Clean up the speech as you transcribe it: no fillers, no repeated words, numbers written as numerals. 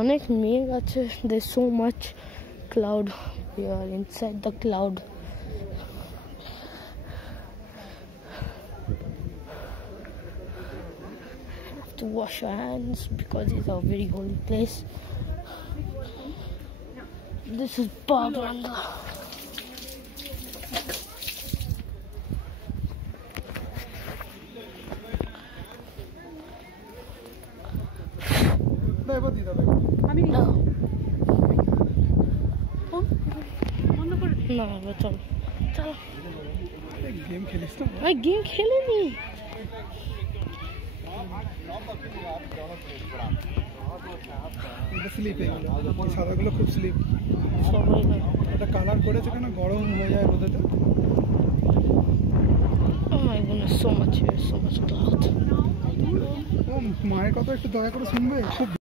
অনেক মেঘ আছে, there's so much cloud. We are inside the cloud. Have to wash our hands because it's a very holy place. This is Bagranda. না চল চল গেম খেলিস না? ভাই গেম খেলিনি। স্লিপ হয়ে গেল, সাদাগুলো খুব স্লিপ। সবাই না এটা কালার করেছে কেন, গরম হয়ে যায় রোদেতে। Oh my goodness, so much here, so much cloud. ও মায়ের কথা একটু দয়া করে শুনবে। খুব